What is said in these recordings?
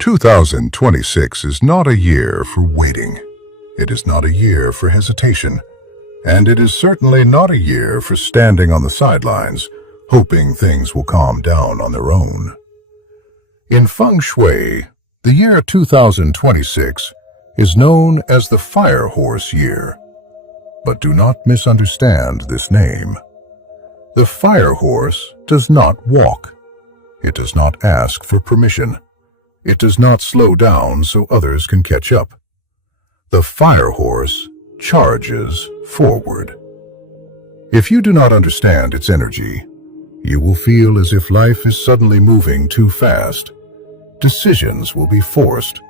2026 is not a year for waiting. It is not a year for hesitation. And it is certainly not a year for standing on the sidelines, hoping things will calm down on their own. In Feng Shui, the year 2026 is known as the Fire Horse Year. But do not misunderstand this name. The Fire Horse does not walk. It does not ask for permission. It does not slow down so others can catch up. The Fire Horse charges forward. If you do not understand its energy, you will feel as if life is suddenly moving too fast. Decisions will be forced.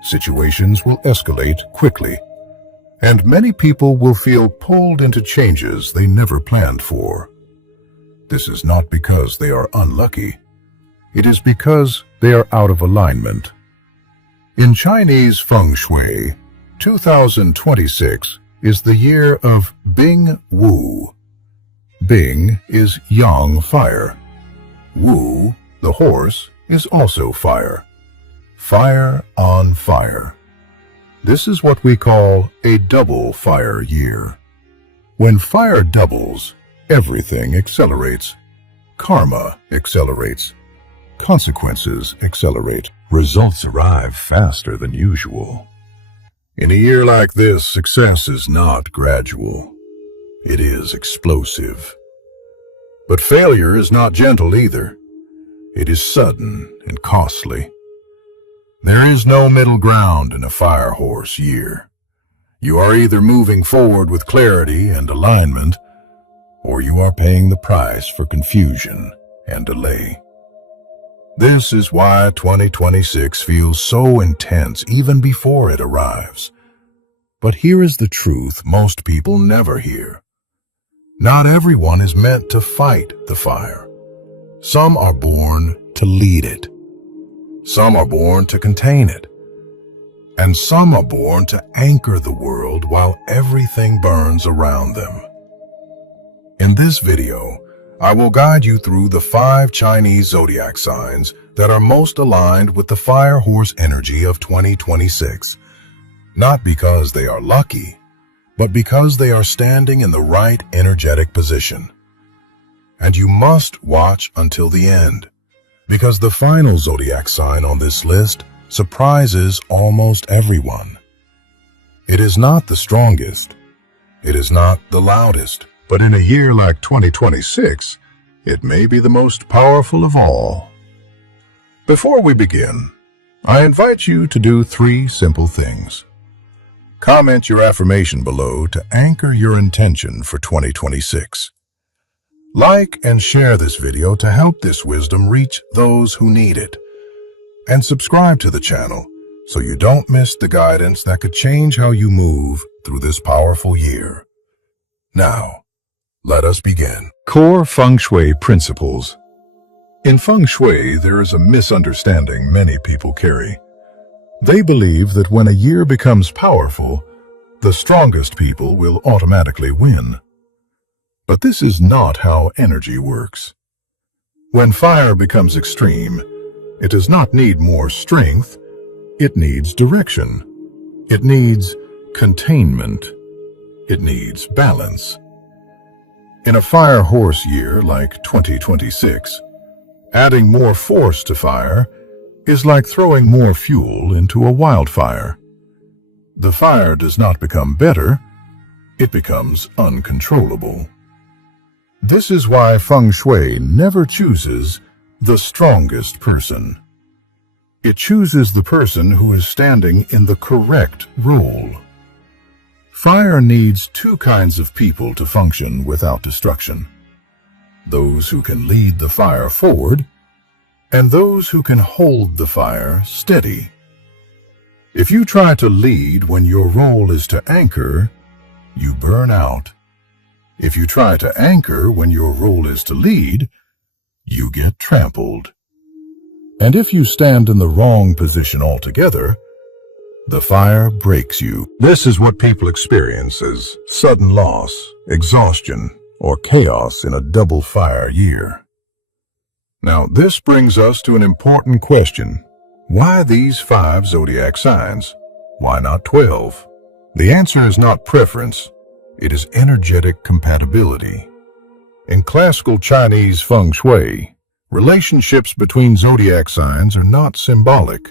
Situations will escalate quickly. And many people will feel pulled into changes they never planned for. This is not because they are unlucky. It is because they are out of alignment. In Chinese Feng Shui, 2026 is the year of Bing Wu. Bing is yang fire. Wu, the horse, is also fire. Fire on fire. This is what we call a double fire year. When fire doubles, everything accelerates. Karma accelerates. Consequences accelerate. Results arrive faster than usual. In a year like this, success is not gradual. It is explosive. But failure is not gentle either. It is sudden and costly. There is no middle ground in a Fire Horse year. You are either moving forward with clarity and alignment, or you are paying the price for confusion and delay. This is why 2026 feels so intense even before it arrives. But here is the truth most people never hear. Not everyone is meant to fight the fire. Some are born to lead it. Some are born to contain it. And some are born to anchor the world while everything burns around them. In this video, I will guide you through the 5 Chinese zodiac signs that are most aligned with the Fire Horse energy of 2026. Not because they are lucky, but because they are standing in the right energetic position. And you must watch until the end, because the final zodiac sign on this list surprises almost everyone. It is not the strongest. It is not the loudest. But in a year like 2026, it may be the most powerful of all. Before we begin, I invite you to do 3 simple things. Comment your affirmation below to anchor your intention for 2026. Like and share this video to help this wisdom reach those who need it. And subscribe to the channel so you don't miss the guidance that could change how you move through this powerful year. Now, let us begin. Core Feng Shui principles. In Feng Shui, there is a misunderstanding many people carry. They believe that when a year becomes powerful, the strongest people will automatically win. But this is not how energy works. When fire becomes extreme, it does not need more strength. It needs direction. It needs containment. It needs balance. In a Fire Horse year like 2026, adding more force to fire is like throwing more fuel into a wildfire. The fire does not become better, it becomes uncontrollable. This is why Feng Shui never chooses the strongest person. It chooses the person who is standing in the correct role. Fire needs 2 kinds of people to function without destruction. Those who can lead the fire forward, and those who can hold the fire steady. If you try to lead when your role is to anchor, you burn out. If you try to anchor when your role is to lead, you get trampled. And if you stand in the wrong position altogether, the fire breaks you. This is what people experience as sudden loss, exhaustion, or chaos in a double fire year. Now, this brings us to an important question. Why these 5 zodiac signs? Why not 12? The answer is not preference. It is energetic compatibility. In classical Chinese Feng Shui, relationships between zodiac signs are not symbolic.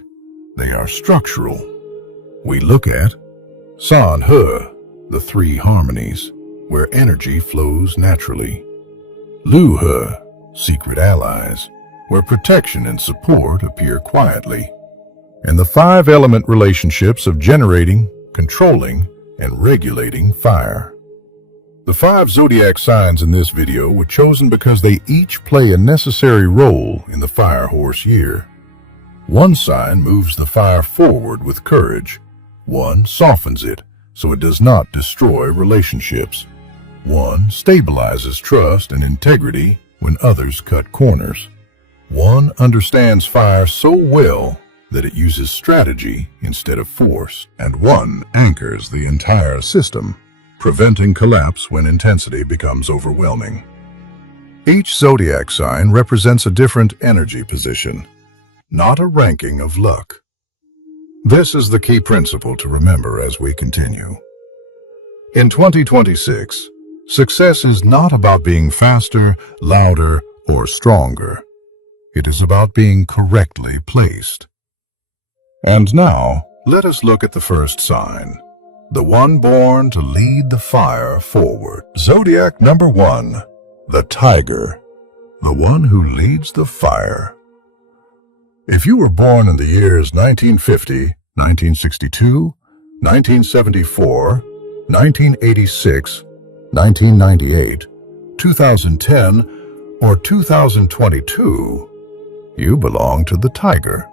They are structural. We look at San He, the 3 harmonies, where energy flows naturally. Lu He, secret allies, where protection and support appear quietly. And the 5 element relationships of generating, controlling, and regulating fire. The 5 zodiac signs in this video were chosen because they each play a necessary role in the fire horse year. One sign moves the fire forward with courage. One softens it so it does not destroy relationships. One stabilizes trust and integrity when others cut corners. One understands fire so well that it uses strategy instead of force. And one anchors the entire system, preventing collapse when intensity becomes overwhelming. Each zodiac sign represents a different energy position, not a ranking of luck. This is the key principle to remember as we continue. In 2026, success is not about being faster, louder, or stronger. It is about being correctly placed. And now, let us look at the first sign, the one born to lead the fire forward. Zodiac number 1, the tiger, the one who leads the fire. If you were born in the years 1950, 1962, 1974, 1986, 1998, 2010, or 2022, you belong to the tiger.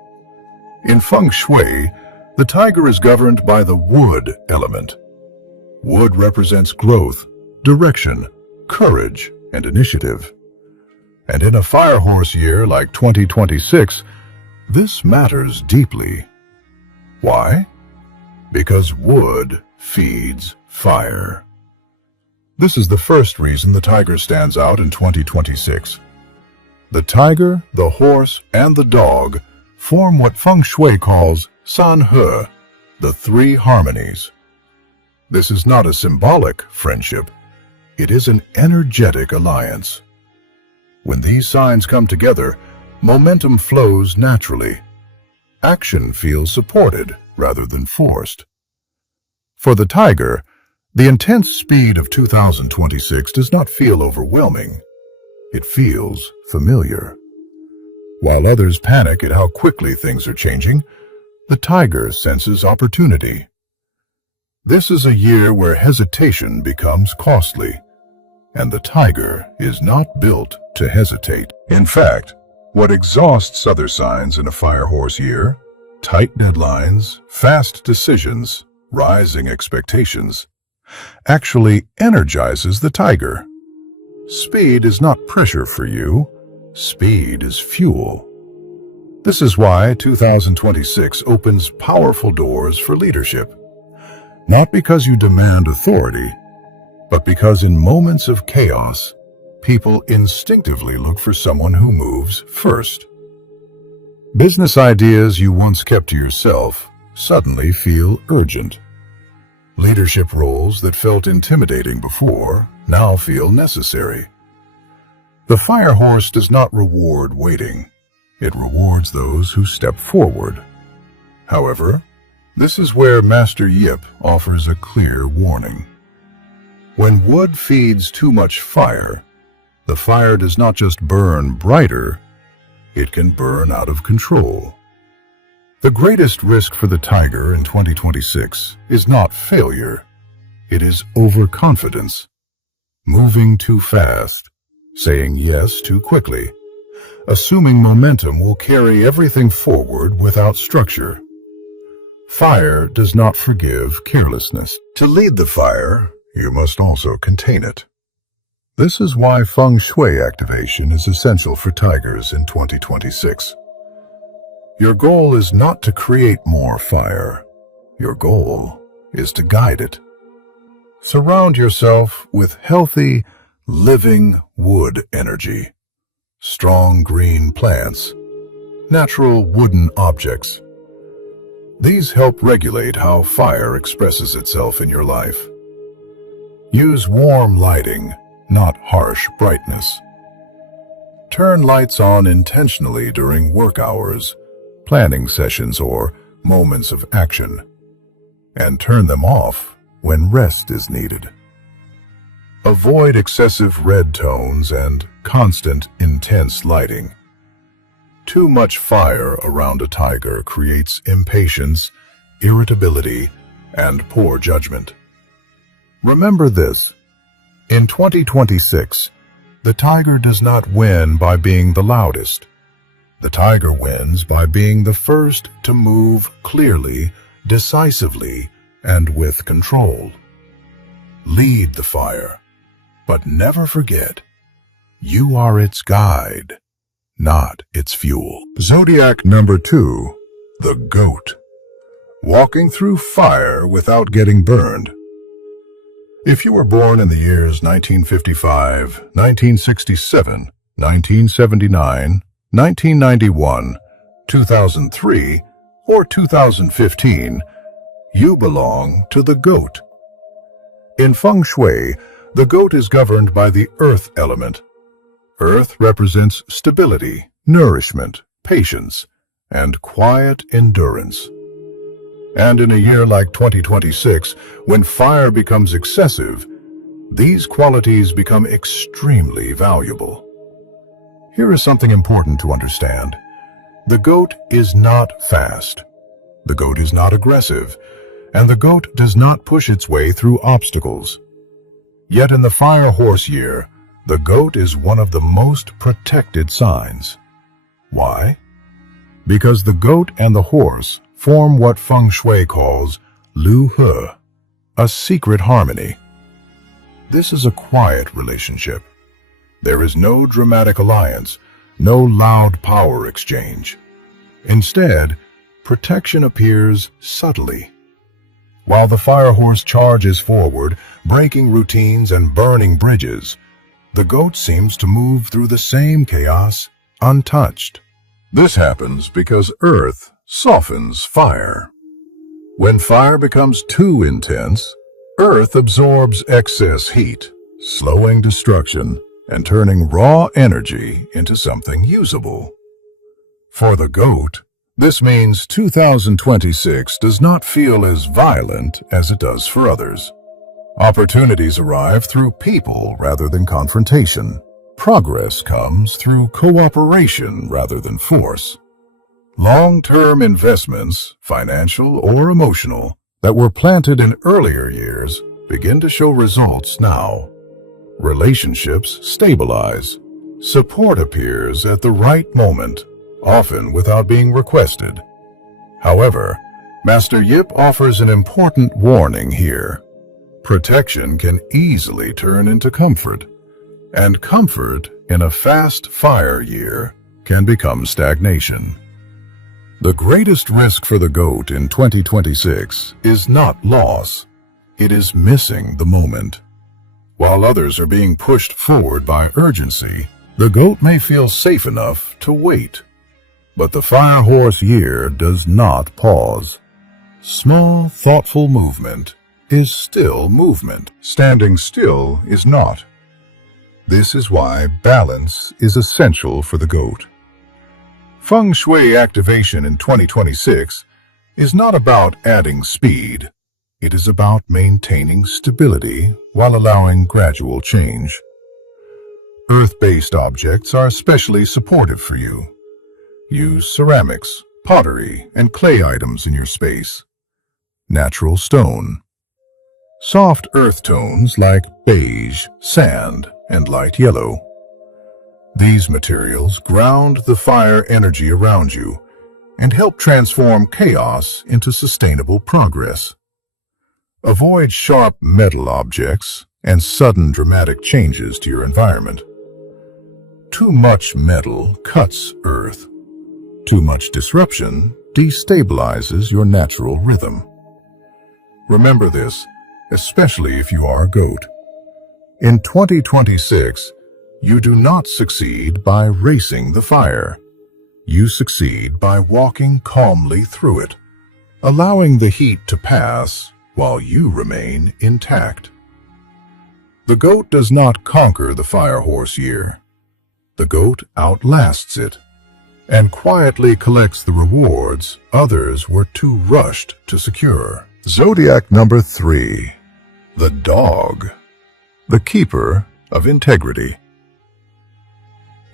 In Feng Shui, the tiger is governed by the wood element. Wood represents growth, direction, courage, and initiative. And in a fire horse year like 2026, this matters deeply. Why? Because wood feeds fire. This is the first reason the tiger stands out in 2026. The tiger, the horse, and the dog form what Feng Shui calls San He, the 3 harmonies. This is not a symbolic friendship. It is an energetic alliance. When these signs come together, momentum flows naturally. Action feels supported rather than forced. For the tiger, the intense speed of 2026 does not feel overwhelming. It feels familiar. While others panic at how quickly things are changing, the tiger senses opportunity. This is a year where hesitation becomes costly, and the tiger is not built to hesitate. In fact, what exhausts other signs in a fire horse year, tight deadlines, fast decisions, rising expectations, actually energizes the tiger. Speed is not pressure for you. Speed is fuel. This is why 2026 opens powerful doors for leadership. Not because you demand authority, but because in moments of chaos, people instinctively look for someone who moves first. Business ideas you once kept to yourself suddenly feel urgent. Leadership roles that felt intimidating before now feel necessary. The fire horse does not reward waiting. It rewards those who step forward. However, this is where Master Yip offers a clear warning. When wood feeds too much fire, the fire does not just burn brighter, it can burn out of control. The greatest risk for the tiger in 2026 is not failure. It is overconfidence. Moving too fast, saying yes too quickly, assuming momentum will carry everything forward without structure. Fire does not forgive carelessness. To lead the fire, you must also contain it. This is why Feng Shui activation is essential for tigers in 2026. Your goal is not to create more fire. Your goal is to guide it. Surround yourself with healthy, living wood energy, strong green plants, natural wooden objects. These help regulate how fire expresses itself in your life. Use warm lighting, not harsh brightness. Turn lights on intentionally during work hours, planning sessions, or moments of action, and turn them off when rest is needed. Avoid excessive red tones and constant, intense lighting. Too much fire around a tiger creates impatience, irritability, and poor judgment. Remember this: in 2026, the tiger does not win by being the loudest. The tiger wins by being the first to move clearly, decisively, and with control. Lead the fire, but never forget, you are its guide, not its fuel. Zodiac number 2, the goat. Walking through fire without getting burned. If you were born in the years 1955, 1967, 1979, 1991, 2003, or 2015, you belong to the goat. In Fengshui, the goat is governed by the earth element. Earth represents stability, nourishment, patience, and quiet endurance. And in a year like 2026, when fire becomes excessive, these qualities become extremely valuable. Here is something important to understand. The goat is not fast. The goat is not aggressive, and the goat does not push its way through obstacles. Yet in the fire horse year, the goat is one of the most protected signs. Why? Because the goat and the horse form what Feng Shui calls Lu He, a secret harmony. This is a quiet relationship. There is no dramatic alliance, no loud power exchange. Instead, protection appears subtly. While the fire horse charges forward, breaking routines and burning bridges, the goat seems to move through the same chaos untouched. This happens because earth softens fire. When fire becomes too intense, earth absorbs excess heat, slowing destruction and turning raw energy into something usable. For the goat, this means 2026 does not feel as violent as it does for others. Opportunities arrive through people rather than confrontation. Progress comes through cooperation rather than force. Long-term investments, financial or emotional, that were planted in earlier years begin to show results now. Relationships stabilize. Support appears at the right moment, often without being requested. However, Master Yip offers an important warning here. Protection can easily turn into comfort, and comfort in a fast fire year can become stagnation. The greatest risk for the goat in 2026 is not loss. It is missing the moment. While others are being pushed forward by urgency, the goat may feel safe enough to wait. But the fire horse year does not pause. Small, thoughtful movement is still movement. Standing still is not. This is why balance is essential for the goat. Feng Shui activation in 2026 is not about adding speed. It is about maintaining stability while allowing gradual change. Earth-based objects are especially supportive for you. Use ceramics, pottery, and clay items in your space. Natural stone. Soft earth tones like beige, sand, and light yellow. These materials ground the fire energy around you and help transform chaos into sustainable progress. Avoid sharp metal objects and sudden dramatic changes to your environment. Too much metal cuts earth. Too much disruption destabilizes your natural rhythm. Remember this, especially if you are a goat. In 2026, you do not succeed by racing the fire. You succeed by walking calmly through it, allowing the heat to pass while you remain intact. The goat does not conquer the fire horse year. The goat outlasts it and quietly collects the rewards others were too rushed to secure. Zodiac number 3. The dog, the keeper of integrity.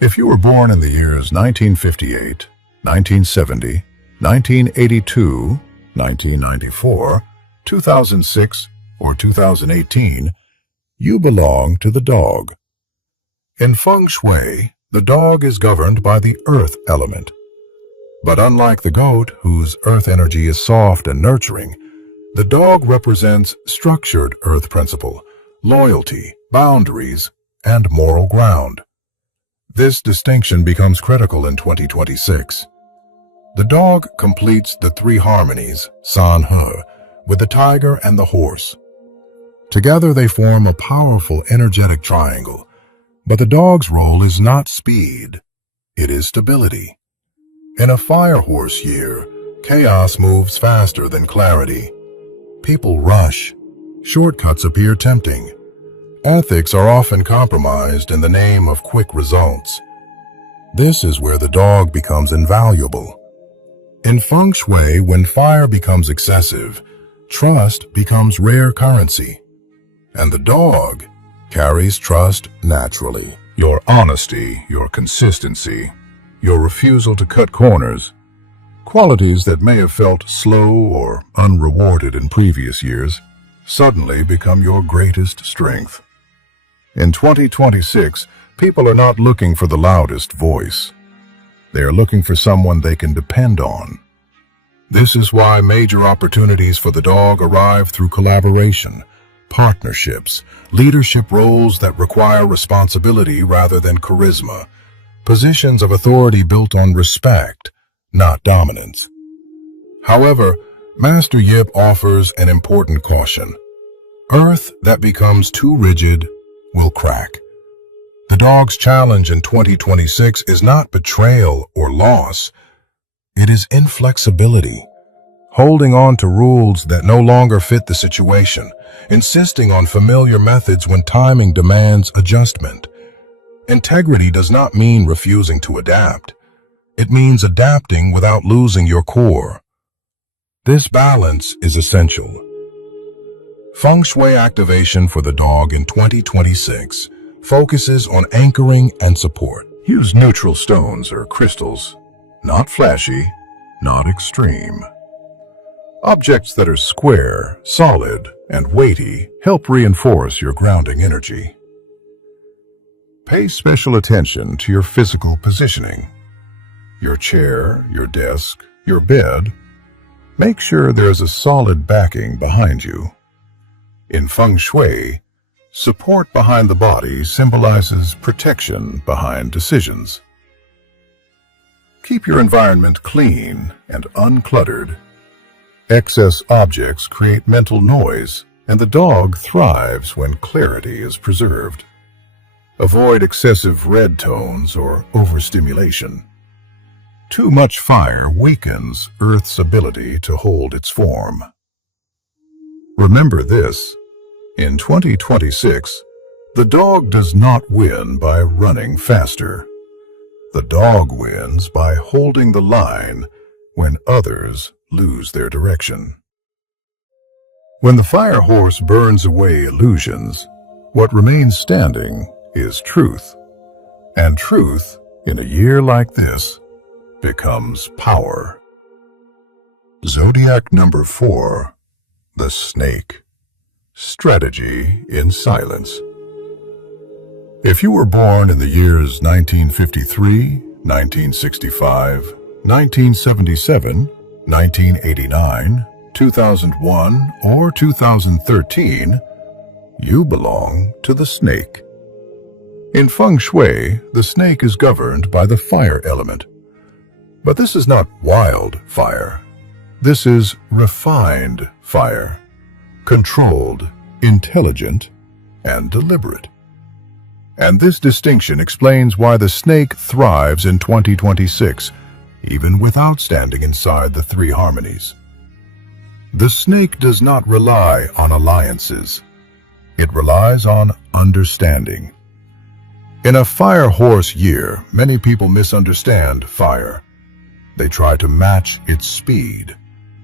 If you were born in the years 1958, 1970, 1982, 1994, 2006, or 2018, you belong to the dog. In Feng Shui, the dog is governed by the earth element. But unlike the goat, whose earth energy is soft and nurturing, the dog represents structured earth principle, loyalty, boundaries, and moral ground. This distinction becomes critical in 2026. The dog completes the three harmonies, San He, with the tiger and the horse. Together they form a powerful energetic triangle, but the dog's role is not speed, it is stability. In a fire horse year, chaos moves faster than clarity. People rush. Shortcuts appear tempting. Ethics are often compromised in the name of quick results. This is where the dog becomes invaluable. In Feng Shui, when fire becomes excessive, trust becomes rare currency. And the dog carries trust naturally. Your honesty, your consistency, your refusal to cut corners, qualities that may have felt slow or unrewarded in previous years, suddenly become your greatest strength. In 2026, people are not looking for the loudest voice. They are looking for someone they can depend on. This is why major opportunities for the dog arrive through collaboration, partnerships, leadership roles that require responsibility rather than charisma, positions of authority built on respect, not dominance. However, Master Yip offers an important caution. Earth that becomes too rigid will crack. The dog's challenge in 2026 is not betrayal or loss. It is inflexibility, holding on to rules that no longer fit the situation, insisting on familiar methods when timing demands adjustment. Integrity does not mean refusing to adapt. It means adapting without losing your core. This balance is essential. Feng Shui activation for the dog in 2026 focuses on anchoring and support. Use neutral stones or crystals, not flashy, not extreme. Objects that are square, solid, and weighty help reinforce your grounding energy. Pay special attention to your physical positioning. Your chair, your desk, your bed. Make sure there's a solid backing behind you. In Feng Shui, support behind the body symbolizes protection behind decisions. Keep your environment clean and uncluttered. Excess objects create mental noise, and the dog thrives when clarity is preserved. Avoid excessive red tones or overstimulation. Too much fire weakens Earth's ability to hold its form. Remember this. In 2026, the dog does not win by running faster. The dog wins by holding the line when others lose their direction. When the fire horse burns away illusions, what remains standing is truth. And truth, in a year like this, becomes power. Zodiac number 4. The Snake. Strategy in silence. If you were born in the years 1953, 1965, 1977, 1989, 2001, or 2013, you belong to the snake. In Feng Shui, the snake is governed by the fire element. But this is not wild fire. This is refined fire. Controlled, intelligent, and deliberate. And this distinction explains why the snake thrives in 2026, even without standing inside the three harmonies. The snake does not rely on alliances. It relies on understanding. In a fire horse year, many people misunderstand fire. They try to match its speed.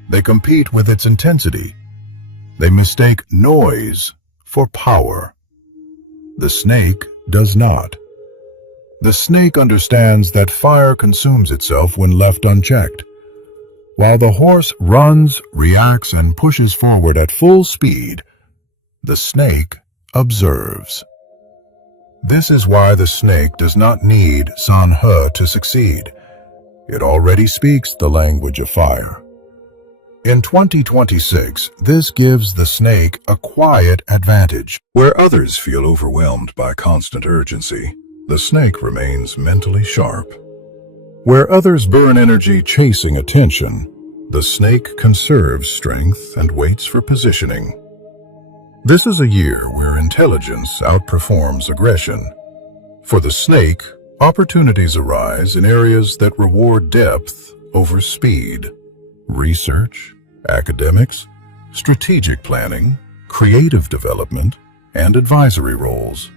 They compete with its intensity. They mistake noise for power. The snake does not. The snake understands that fire consumes itself when left unchecked. While the horse runs, reacts, and pushes forward at full speed, the snake observes. This is why the snake does not need Sanhe to succeed. It already speaks the language of fire. In 2026, this gives the snake a quiet advantage. Where others feel overwhelmed by constant urgency, the snake remains mentally sharp. Where others burn energy chasing attention, the snake conserves strength and waits for positioning. This is a year where intelligence outperforms aggression. For the snake, opportunities arise in areas that reward depth over speed. Research, academics, strategic planning, creative development, and advisory roles.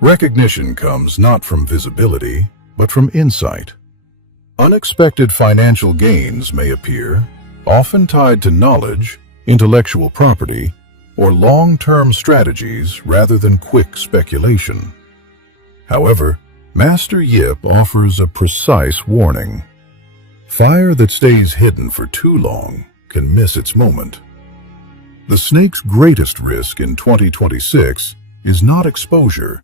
Recognition comes not from visibility, but from insight. Unexpected financial gains may appear, often tied to knowledge, intellectual property, or long-term strategies rather than quick speculation. However, Master Yip offers a precise warning. Fire that stays hidden for too long can miss its moment. The snake's greatest risk in 2026 is not exposure.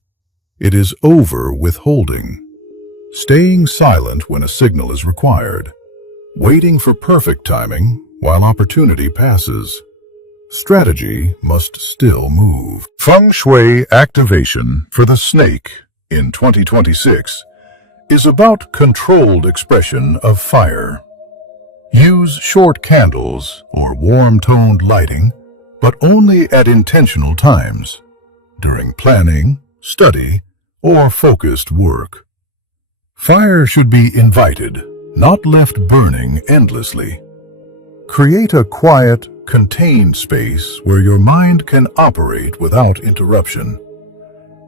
It is over-withholding. Staying silent when a signal is required. Waiting for perfect timing while opportunity passes. Strategy must still move. Fengshui activation for the snake in 2026 is about controlled expression of fire. Use short candles or warm-toned lighting, but only at intentional times, during planning, study, or focused work. Fire should be invited, not left burning endlessly. Create a quiet, contained space where your mind can operate without interruption.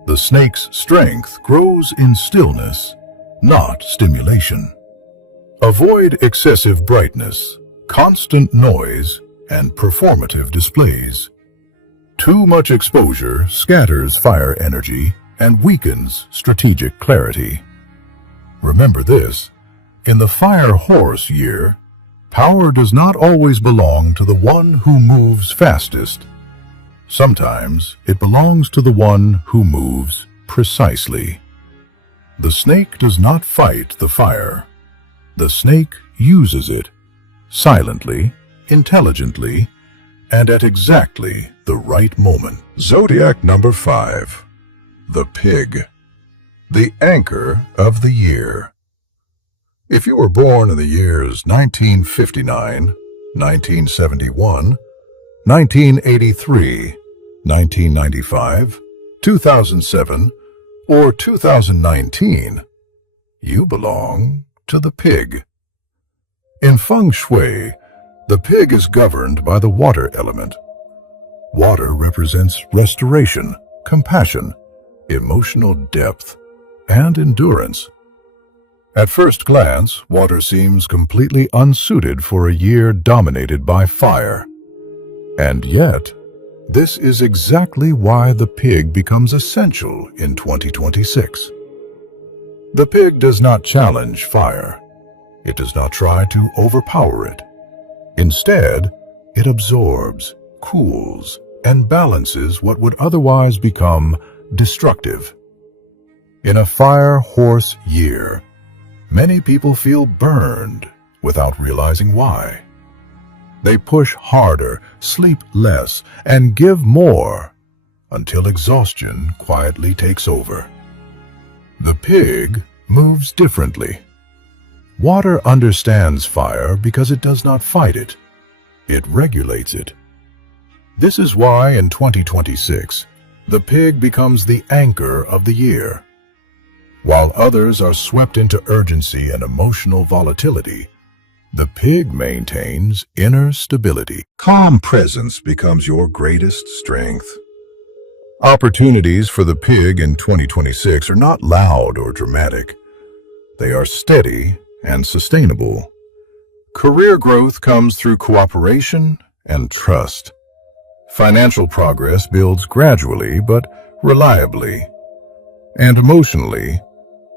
The snake's strength grows in stillness, not stimulation. Avoid excessive brightness, constant noise, and performative displays. Too much exposure scatters fire energy and weakens strategic clarity. Remember this, in the fire horse year, power does not always belong to the one who moves fastest. Sometimes it belongs to the one who moves precisely. The snake does not fight the fire. The snake uses it, silently, intelligently, and at exactly the right moment. Zodiac number 5. The Pig. The anchor of the year. If you were born in the years 1959, 1971, 1983, 1995, 2007, or 2019, you belong to the pig. In Feng Shui, the pig is governed by the water element. Water represents restoration, compassion, emotional depth, and endurance. At first glance, water seems completely unsuited for a year dominated by fire. And yet, this is exactly why the pig becomes essential in 2026. The pig does not challenge fire. It does not try to overpower it. Instead, it absorbs, cools, and balances what would otherwise become destructive. In a fire horse year, many people feel burned without realizing why. They push harder, sleep less, and give more until exhaustion quietly takes over. The pig moves differently. Water understands fire because it does not fight it. It regulates it. This is why in 2026, the pig becomes the anchor of the year. While others are swept into urgency and emotional volatility, the pig maintains inner stability. Calm presence becomes your greatest strength. Opportunities for the pig in 2026 are not loud or dramatic. They are steady and sustainable. Career growth comes through cooperation and trust. Financial progress builds gradually but reliably. And emotionally,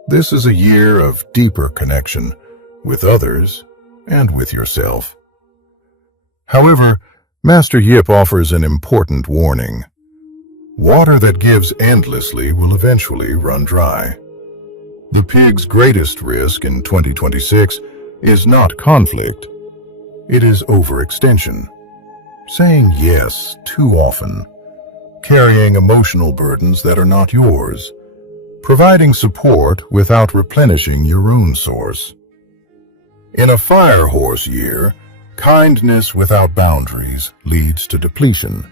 this is a year of deeper connection with others and with yourself. However, Master Yip offers an important warning. Water that gives endlessly will eventually run dry. The pig's greatest risk in 2026 is not conflict. It is overextension. Saying yes too often, carrying emotional burdens that are not yours, providing support without replenishing your own source. In a fire horse year, kindness without boundaries leads to depletion.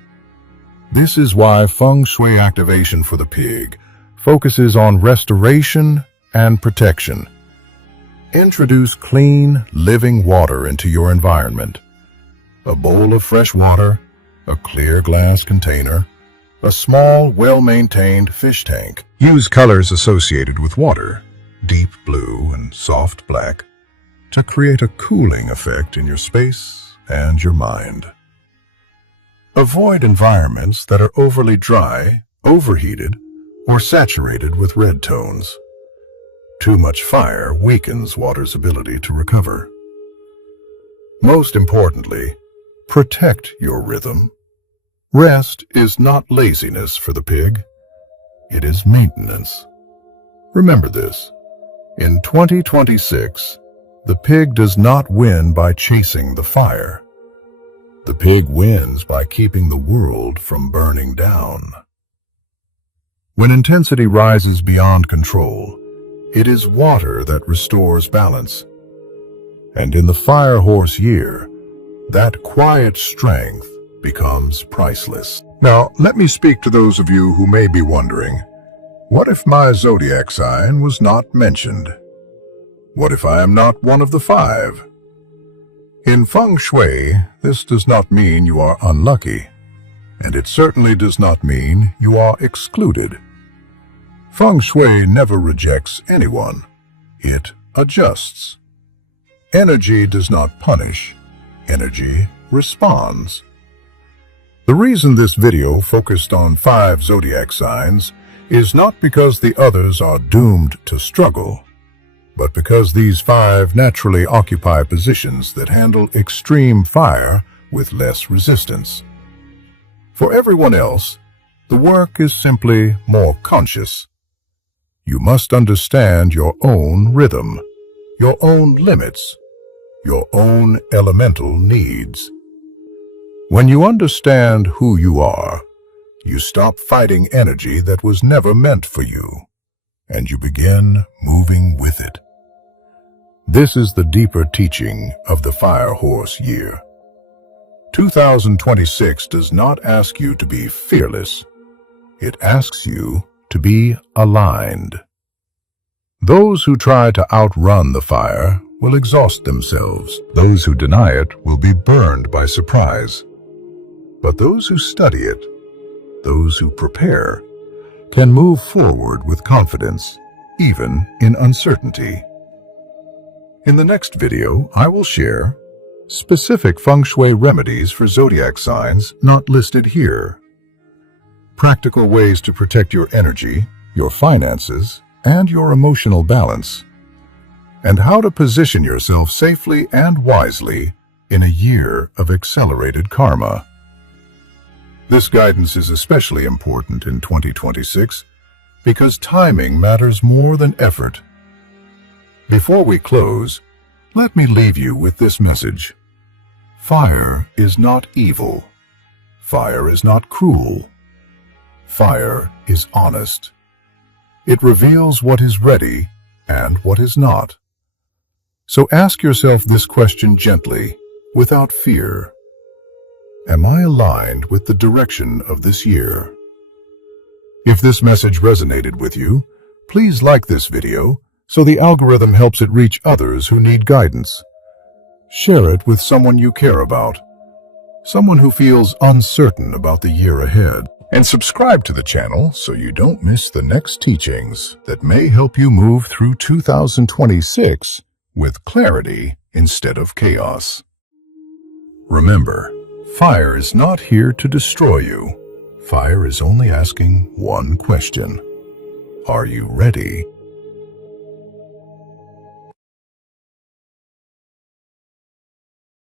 This is why Feng Shui activation for the pig focuses on restoration and protection. Introduce clean, living water into your environment. A bowl of fresh water, a clear glass container, a small, well-maintained fish tank. Use colors associated with water, deep blue and soft black, to create a cooling effect in your space and your mind. Avoid environments that are overly dry, overheated, or saturated with red tones. Too much fire weakens water's ability to recover. Most importantly, protect your rhythm. Rest is not laziness for the pig. It is maintenance. Remember this. In 2026, the pig does not win by chasing the fire. The pig wins by keeping the world from burning down. When intensity rises beyond control, it is water that restores balance. And in the fire horse year, that quiet strength becomes priceless. Now, let me speak to those of you who may be wondering, what if my zodiac sign was not mentioned? What if I am not one of the 5? In Feng Shui, this does not mean you are unlucky, and it certainly does not mean you are excluded. Feng Shui never rejects anyone. It adjusts. Energy does not punish. Energy responds. The reason this video focused on 5 zodiac signs is not because the others are doomed to struggle, but because these 5 naturally occupy positions that handle extreme fire with less resistance. For everyone else, the work is simply more conscious. You must understand your own rhythm, your own limits, your own elemental needs. When you understand who you are, you stop fighting energy that was never meant for you, and you begin moving with it. This is the deeper teaching of the Fire Horse year. 2026 does not ask you to be fearless. It asks you to be aligned. Those who try to outrun the fire will exhaust themselves. Those who deny it will be burned by surprise. But those who study it, those who prepare, can move forward with confidence, even in uncertainty. In the next video, I will share specific Feng Shui remedies for zodiac signs not listed here, practical ways to protect your energy, your finances, and your emotional balance, and how to position yourself safely and wisely in a year of accelerated karma. This guidance is especially important in 2026 because timing matters more than effort. Before we close, let me leave you with this message. Fire is not evil. Fire is not cruel. Fire is honest. It reveals what is ready and what is not. So ask yourself this question gently, without fear. Am I aligned with the direction of this year? If this message resonated with you, Please like this video so the algorithm helps it reach others who need guidance. Share it with someone you care about, someone who feels uncertain about the year ahead. And subscribe to the channel so you don't miss the next teachings that may help you move through 2026 with clarity instead of chaos. Remember, fire is not here to destroy you. Fire is only asking one question. Are you ready